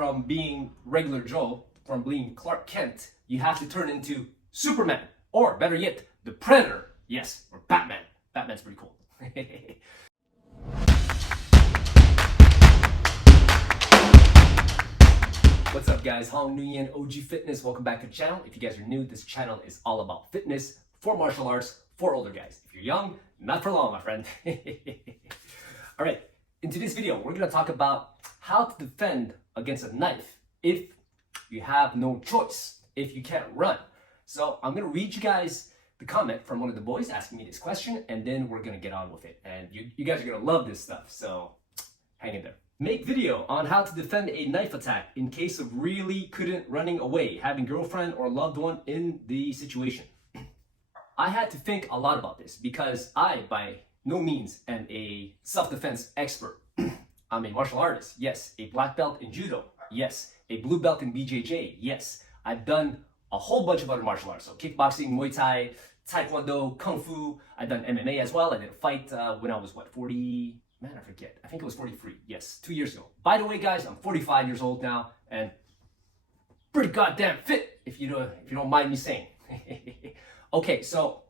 from being regular Joe, from being Clark Kent, you have to turn into Superman, or better yet, the Predator. Yes, or Batman. Batman's pretty cool. What's up guys, Nguyen, OG Fitness. Welcome back to the channel. If you guys are new, this channel is all about fitness for martial arts for older guys. If you're young, not for long, my friend. All right, in today's video, we're gonna talk about how to defend against a knife if you have no choice, if you can't run. So I'm gonna read you guys the comment from one of the boys asking me this question, and then we're gonna get on with it. And you guys are gonna love this stuff, so hang in there. Make video on how to defend a knife attack in case of really couldn't running away, having girlfriend or loved one in the situation. I had to think a lot about this because I, by no means, am a self-defense expert. I'm a martial artist, yes. A black belt in judo, yes. A blue belt in BJJ, yes. I've done a whole bunch of other martial arts, so kickboxing, Muay Thai, Taekwondo, Kung Fu. I've done MMA as well. I did a fight when I was, 40? Man, I forget. I think it was 43. Yes, 2 years ago. By the way, guys, I'm 45 years old now and pretty goddamn fit, if you don't mind me saying. Okay, so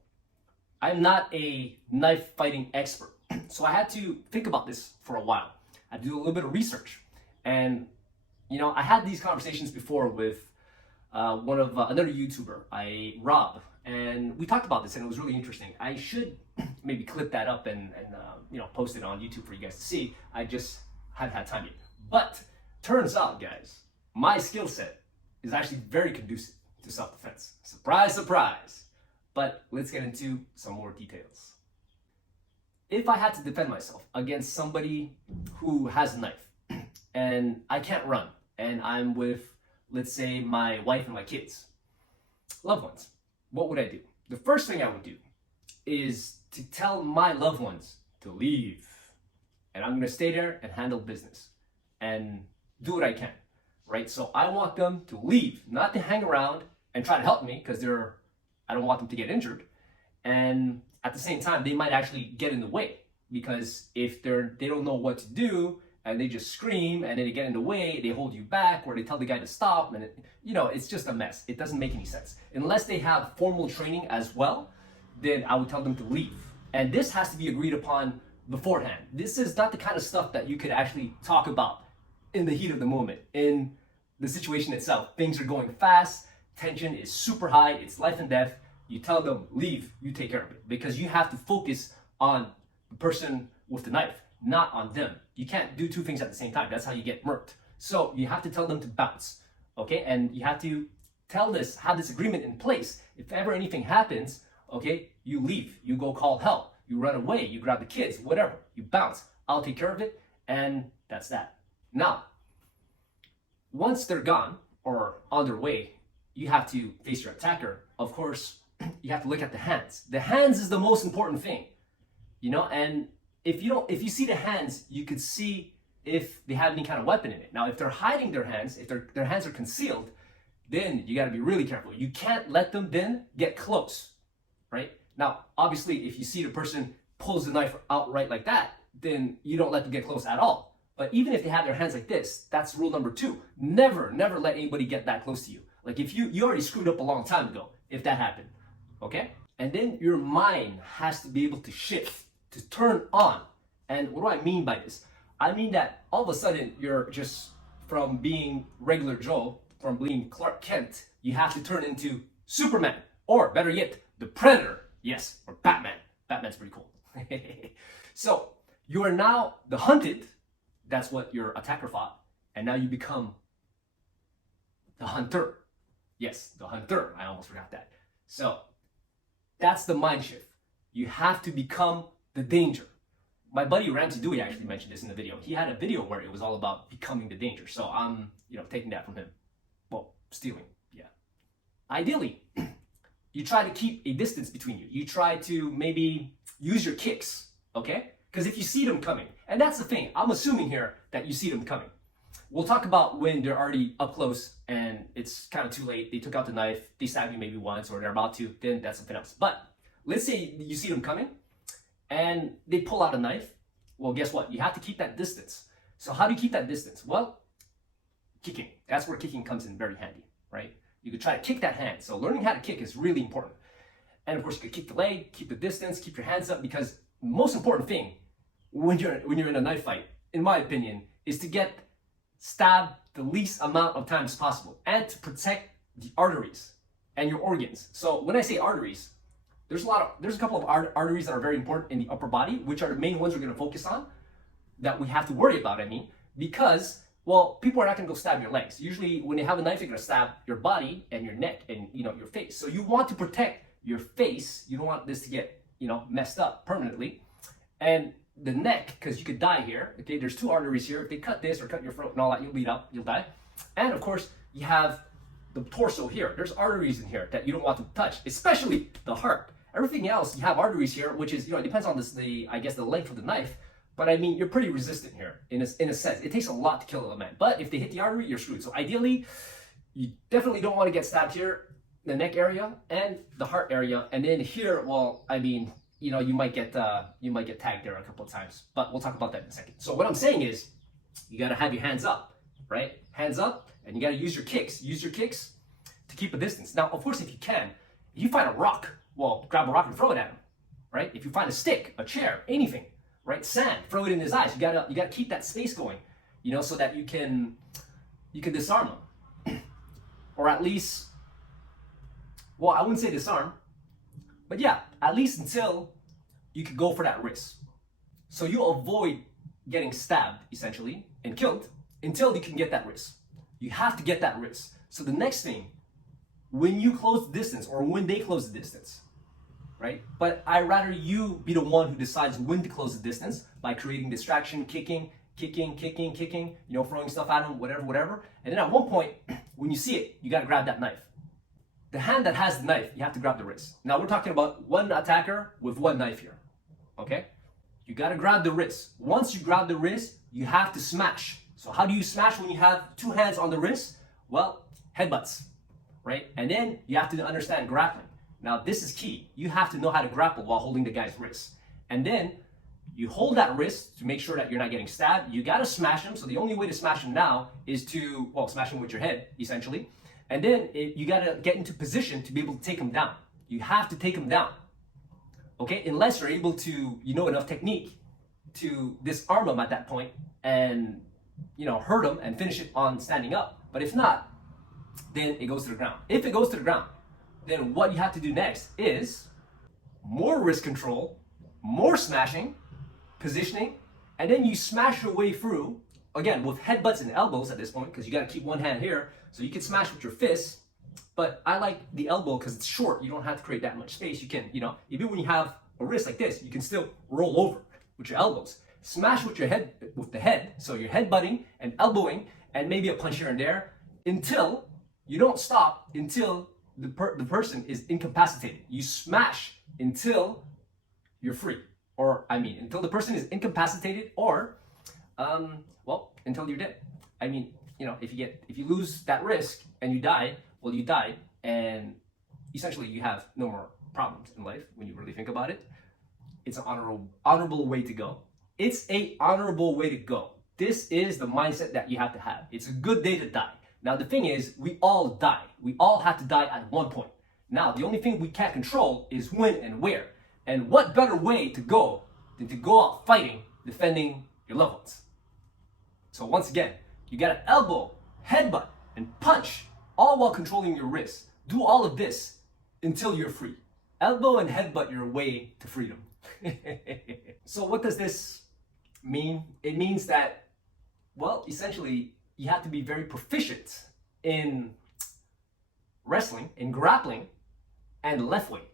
I'm not a knife fighting expert, so I had to think about this for a while. I had to do a little bit of research, and I had these conversations before with another YouTuber, Rob, and we talked about this, and it was really interesting. I should maybe clip that up and post it on YouTube for you guys to see. I just haven't had time yet. But turns out, guys, my skill set is actually very conducive to self-defense. Surprise, surprise. But let's get into some more details. If I had to defend myself against somebody who has a knife and I can't run, and I'm with, let's say, my wife and my kids, loved ones, what would I do? The first thing I would do is to tell my loved ones to leave. And I'm gonna stay there and handle business and do what I can, right? So I want them to leave, not to hang around and try to help me because I don't want them to get injured. And at the same time, they might actually get in the way because if they don't know what to do and they just scream and then they get in the way, they hold you back or they tell the guy to stop, and it's just a mess. It doesn't make any sense. Unless they have formal training as well, then I would tell them to leave. And this has to be agreed upon beforehand. This is not the kind of stuff that you could actually talk about in the heat of the moment, in the situation itself. Things are going fast, tension is super high, it's life and death. You tell them, leave, you take care of it. Because you have to focus on the person with the knife, not on them. You can't do two things at the same time. That's how you get murked. So you have to tell them to bounce, okay? And you have to have this agreement in place. If ever anything happens, okay, you leave, you go call help, you run away, you grab the kids, whatever, you bounce. I'll take care of it, and that's that. Now, once they're gone or on their way, you have to face your attacker. Of course, you have to look at the hands. The hands is the most important thing, and if you see the hands, you could see if they have any kind of weapon in it. Now, if they're hiding their hands, if their hands are concealed, then you got to be really careful. You can't let them then get close, right? Now, obviously, if you see the person pulls the knife out right like that, then you don't let them get close at all. But even if they have their hands like this, that's rule number 2. Never let anybody get that close to you. Like if you already screwed up a long time ago, if that happened, okay? And then your mind has to be able to shift, to turn on. And what do I mean by this? I mean that all of a sudden you're just, from being regular Joe, from being Clark Kent, you have to turn into Superman, or better yet, the Predator. Yes, or Batman. Batman's pretty cool. So you are now the hunted. That's what your attacker fought. And now you become the hunter. Yes, the hunter. I almost forgot that. So that's the mind shift. You have to become the danger. My buddy Ramsey Dewey actually mentioned this in the video. He had a video where it was all about becoming the danger. So I'm, taking that from him. Well, stealing, yeah. Ideally, you try to keep a distance between you. You try to maybe use your kicks, okay? Because if you see them coming, and that's the thing, I'm assuming here that you see them coming. We'll talk about when they're already up close and it's kind of too late. They took out the knife, they stabbed you maybe once, or they're about to, then that's something else. But let's say you see them coming and they pull out a knife. Well, guess what? You have to keep that distance. So how do you keep that distance? Well, kicking. That's where kicking comes in very handy, right? You could try to kick that hand. So learning how to kick is really important. And of course, you could kick the leg, keep the distance, keep your hands up, because the most important thing when you're in a knife fight, in my opinion, is to get stabbed the least amount of times possible and to protect the arteries and your organs. So when I say arteries, there's a couple of arteries that are very important in the upper body, which are the main ones we're going to focus on, that we have to worry about, I mean, because, well, people are not going to go stab your legs. Usually when they have a knife, they're going to stab your body and your neck and, your face. So you want to protect your face. You don't want this to get, messed up permanently. And the neck, because you could die here. Okay, there's 2 arteries here. If they cut this or cut your throat and all that, you'll bleed out, you'll die. And of course, you have the torso here. There's arteries in here that you don't want to touch, especially the heart. Everything else, you have arteries here, which is, it depends on the length of the knife. But I mean, you're pretty resistant here in a sense. It takes a lot to kill a man. But if they hit the artery, you're screwed. So ideally, you definitely don't want to get stabbed here, the neck area and the heart area. And then here, well, I mean, you might get tagged there a couple of times. But we'll talk about that in a second. So what I'm saying is, you got to have your hands up, right? Hands up, and you got to use your kicks. Use your kicks to keep a distance. Now, of course, if you find a rock, well, grab a rock and throw it at him, right? If you find a stick, a chair, anything, right? Sand, throw it in his eyes. You gotta keep that space going, so that you can disarm him, or at least, well, I wouldn't say disarm, but yeah, at least until you could go for that risk. So you avoid getting stabbed essentially and killed until you can get that risk. You have to get that risk. So the next thing, when you close the distance or when they close the distance, right? But I'd rather you be the one who decides when to close the distance by creating distraction, kicking, throwing stuff at them, whatever. And then at one point, when you see it, you gotta grab that knife. The hand that has the knife, you have to grab the wrist. Now we're talking about one attacker with one knife here, okay? You gotta grab the wrist. Once you grab the wrist, you have to smash. So how do you smash when you have 2 hands on the wrist? Well, headbutts, right? And then you have to understand grappling. Now this is key. You have to know how to grapple while holding the guy's wrist. And then you hold that wrist to make sure that you're not getting stabbed. You gotta smash him. So the only way to smash him now is to, smash him with your head, essentially. And then you gotta get into position to be able to take him down. You have to take him down, okay? Unless you're able to, enough technique to disarm him at that point and, hurt him and finish it on standing up. But if not, then it goes to the ground. If it goes to the ground, then what you have to do next is more wrist control, more smashing, positioning, and then you smash your way through, again, with headbutts and elbows at this point, because you got to keep one hand here, so you can smash with your fists, but I like the elbow because it's short. You don't have to create that much space. You can, even when you have a wrist like this, you can still roll over with your elbows. Smash with the head, so you're headbutting and elbowing, and maybe a punch here and there, until you don't stop until the person is incapacitated. You smash until you're free, until the person is incapacitated, or until you're dead. If you lose that risk and you die, well, you died, and essentially you have no more problems in life when you really think about it. It's an honorable way to go. It's a honorable way to go. This is the mindset that you have to have. It's a good day to die. Now, the thing is, we all die. We all have to die at one point. Now, the only thing we can't control is when and where. And what better way to go than to go out fighting, defending your loved ones? So once again, you gotta elbow, headbutt, and punch, all while controlling your wrist. Do all of this until you're free. Elbow and headbutt your way to freedom. So what does this mean? It means that, essentially, you have to be very proficient in wrestling, in grappling, and left weight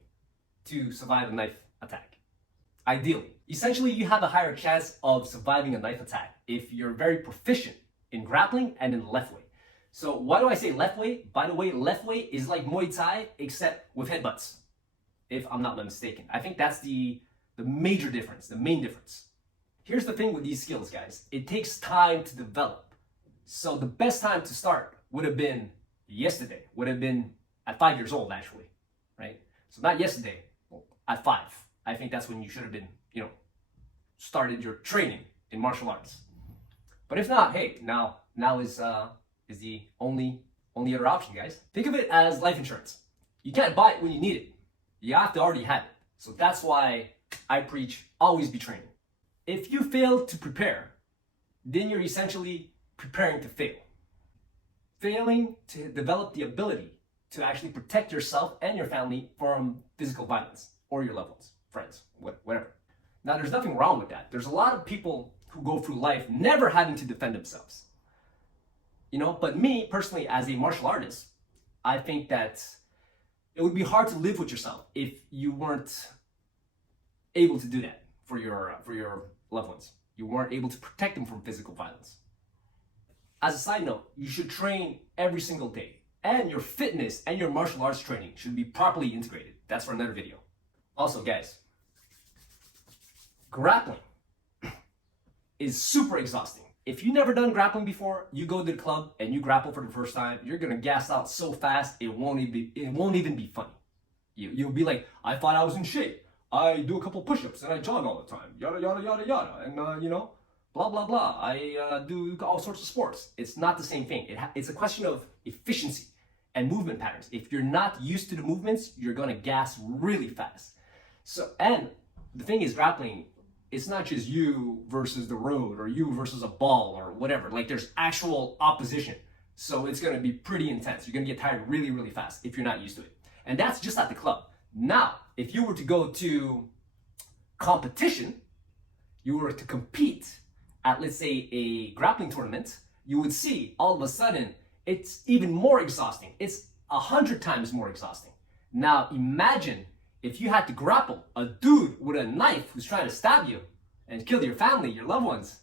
to survive a knife attack. Ideally. Essentially, you have a higher chance of surviving a knife attack if you're very proficient in grappling and in left weight. So why do I say left weight? By the way, left weight is like Muay Thai except with headbutts, if I'm not mistaken. I think that's the major difference, the main difference. Here's the thing with these skills, guys. It takes time to develop. So the best time to start would have been yesterday, would have been at 5 years old, actually, right? So not yesterday, at 5. I think that's when you should have been, started your training in martial arts. But if not, hey, now is is the only other option, guys. Think of it as life insurance. You can't buy it when you need it. You have to already have it. So that's why I preach always be training. If you fail to prepare, then you're essentially preparing to fail. Failing to develop the ability to actually protect yourself and your family from physical violence or your loved ones, friends, whatever. Now, there's nothing wrong with that. There's a lot of people who go through life never having to defend themselves. But me personally, as a martial artist, I think that it would be hard to live with yourself if you weren't able to do that for your loved ones. You weren't able to protect them from physical violence. As a side note, you should train every single day, and your fitness and your martial arts training should be properly integrated. That's for another video. Also, guys, grappling is super exhausting. If you've never done grappling before, you go to the club and you grapple for the first time, you're gonna gas out so fast it won't even be funny. You'll be like, I thought I was in shape. I do a couple push-ups and I jog all the time. Yada yada yada yada, and blah blah blah. I do all sorts of sports. It's not the same thing. It's a question of efficiency and movement patterns. If you're not used to the movements, you're gonna gas really fast. And the thing is, grappling, it's not just you versus the road or you versus a ball or whatever. Like, there's actual opposition. So it's gonna be pretty intense. You're gonna get tired really, really fast if you're not used to it. And that's just at the club. Now, if you were to go to competition, you were to compete at, let's say, a grappling tournament, you would see all of a sudden it's even more exhausting. It's 100 times more exhausting. Now, imagine if you had to grapple a dude with a knife who's trying to stab you and kill your family, your loved ones,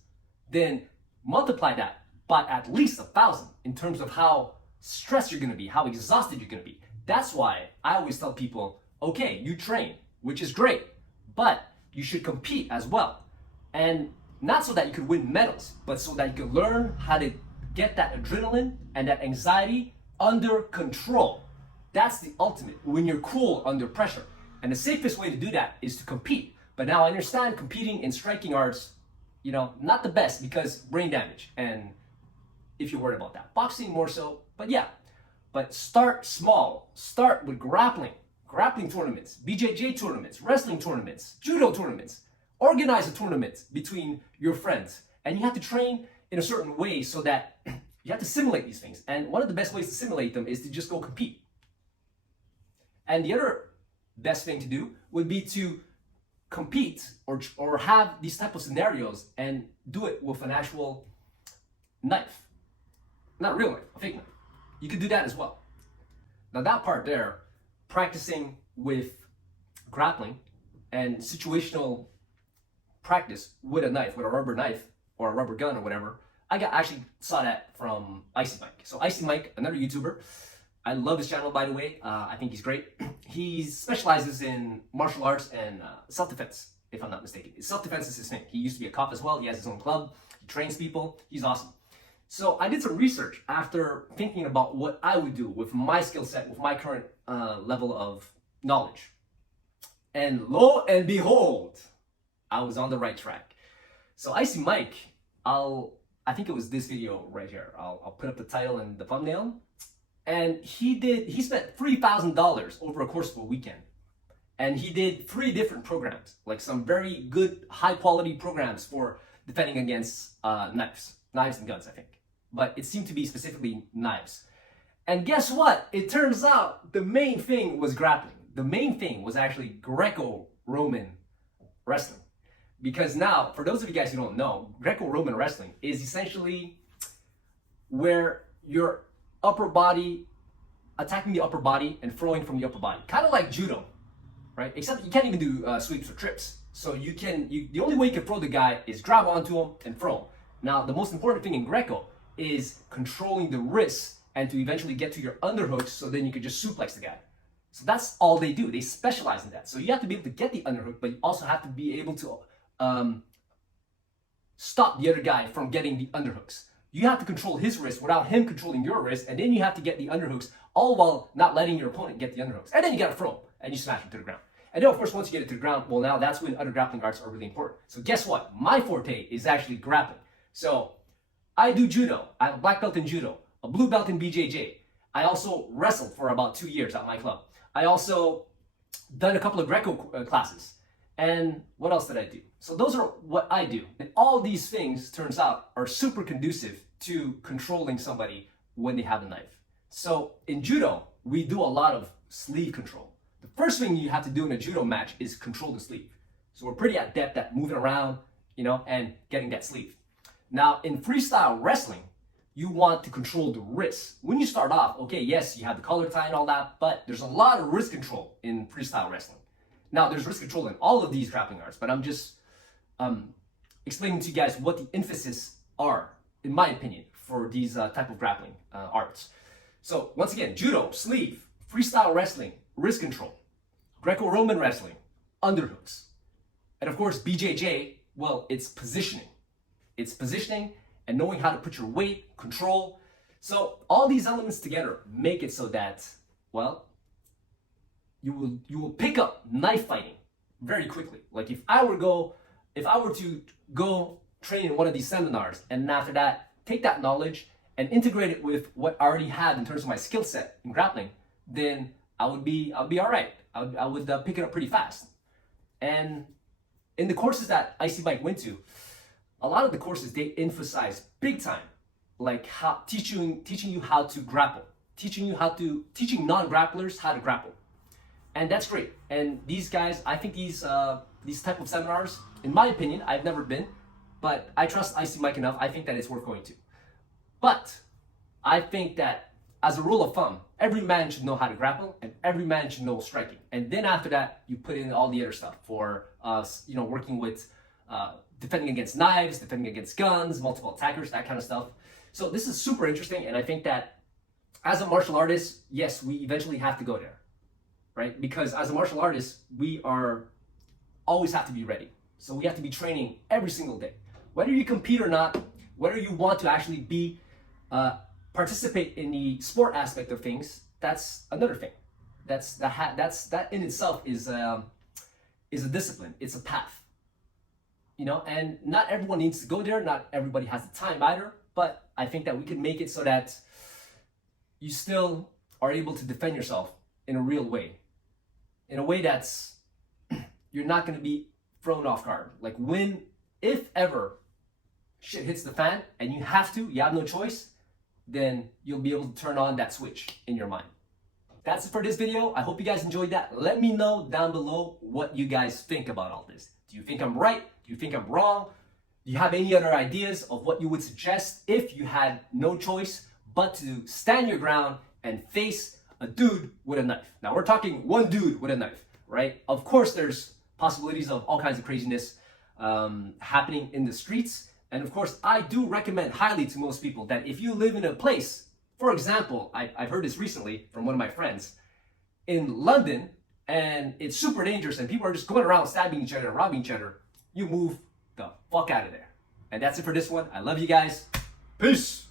then multiply that by at least 1,000 in terms of how stressed you're gonna be, how exhausted you're gonna be. That's why I always tell people, okay, you train, which is great, but you should compete as well. And not so that you could win medals, but so that you can learn how to get that adrenaline and that anxiety under control. That's the ultimate, when you're cool under pressure. And the safest way to do that is to compete. But now I understand competing in striking arts, not the best because brain damage. And if you're worried about that, boxing more so, but yeah. But start small. Start with grappling tournaments, BJJ tournaments, wrestling tournaments, judo tournaments. Organize a tournament between your friends. And you have to train in a certain way so that you have to simulate these things. And one of the best ways to simulate them is to just go compete. And the other best thing to do would be to compete or have these type of scenarios and do it with an actual knife. Not real knife, a fake knife. You could do that as well. Now that part there, practicing with grappling and situational practice with a knife, with a rubber knife or a rubber gun or whatever, I actually saw that from Icy Mike. So Icy Mike, another YouTuber, I love his channel, by the way. I think he's great. He specializes in martial arts and self-defense, if I'm not mistaken. Self-defense is his thing. He used to be a cop as well. He has his own club. He trains people. He's awesome. So I did some research after thinking about what I would do with my skill set, with my current level of knowledge. And lo and behold, I was on the right track. So Icy Mike, I think it was this video right here. I'll put up the title and the thumbnail. And he spent $3,000 over a course of a weekend. And he did 3 different programs, like some very good, high quality programs for defending against knives and guns, I think. But it seemed to be specifically knives. And guess what? It turns out the main thing was grappling. The main thing was actually Greco-Roman wrestling. Because now, for those of you guys who don't know, Greco-Roman wrestling is essentially where your upper body, attacking the upper body and throwing from the upper body. Kind of like judo, right? Except you can't even do sweeps or trips. So the only way you can throw the guy is grab onto him and throw him. Now, the most important thing in Greco is controlling the wrists and to eventually get to your underhooks so then you can just suplex the guy. So that's all they do. They specialize in that. So you have to be able to get the underhook, but you also have to be able to stop the other guy from getting the underhooks. You have to control his wrist without him controlling your wrist, and then you have to get the underhooks, all while not letting your opponent get the underhooks. And then you gotta throw him, and you smash him to the ground. And then, of course, once you get it to the ground, well, now that's when other grappling arts are really important. So guess what? My forte is actually grappling. So I do judo. I have a black belt in judo. a blue belt in BJJ. I also wrestled for about 2 years at my club. I also done a couple of Greco classes. And what else did I do? So those are what I do. And all these things, turns out, are super conducive to controlling somebody when they have a knife. So in judo, we do a lot of sleeve control. The first thing you have to do in a judo match is control the sleeve. So we're pretty adept at moving around, and getting that sleeve. Now in freestyle wrestling, you want to control the wrist. When you start off, okay, yes, you have the collar tie and all that, but there's a lot of wrist control in freestyle wrestling. Now, there's wrist control in all of these grappling arts, but I'm just explaining to you guys what the emphasis are, in my opinion, for these type of grappling arts. So once again, judo, sleeve, freestyle wrestling, wrist control, Greco-Roman wrestling, underhooks. And of course, BJJ, well, it's positioning. It's positioning and knowing how to put your weight, control. So all these elements together make it so that, well, you will pick up knife fighting very quickly. Like if I were to go train in one of these seminars and after that take that knowledge and integrate it with what I already had in terms of my skill set in grappling, then I'll be all right. I would pick it up pretty fast. And in the courses that Icy Mike went to, a lot of the courses, they emphasize big time, like how teaching you how to grapple, teaching non-grapplers how to grapple. And that's great. And these guys, I think these type of seminars, in my opinion, I've never been, but I trust Icy Mike enough. I think that it's worth going to. But I think that as a rule of thumb, every man should know how to grapple and every man should know striking. And then after that, you put in all the other stuff for working with defending against knives, defending against guns, multiple attackers, that kind of stuff. So this is super interesting, and I think that as a martial artist, yes, we eventually have to go there, right? Because as a martial artist, we always have to be ready. So we have to be training every single day. Whether you compete or not, whether you want to actually participate in the sport aspect of things, that's another thing. That in itself is a discipline. It's a path. And not everyone needs to go there. Not everybody has the time either. But I think that we can make it so that you still are able to defend yourself in a real way. In a way that's, you're not going to be thrown off guard. Like if ever shit hits the fan and you have no choice, then you'll be able to turn on that switch in your mind. That's it for this video. I hope you guys enjoyed that. Let me know down below what you guys think about all this. Do you think I'm right? Do you think I'm wrong? Do you have any other ideas of what you would suggest if you had no choice but to stand your ground and face a dude with a knife? Now we're talking one dude with a knife, right? Of course, there's possibilities of all kinds of craziness happening in the streets. And of course, I do recommend highly to most people that if you live in a place, for example, I've heard this recently from one of my friends, in London, and it's super dangerous and people are just going around stabbing each other and robbing each other, you move the fuck out of there. And that's it for this one. I love you guys. Peace.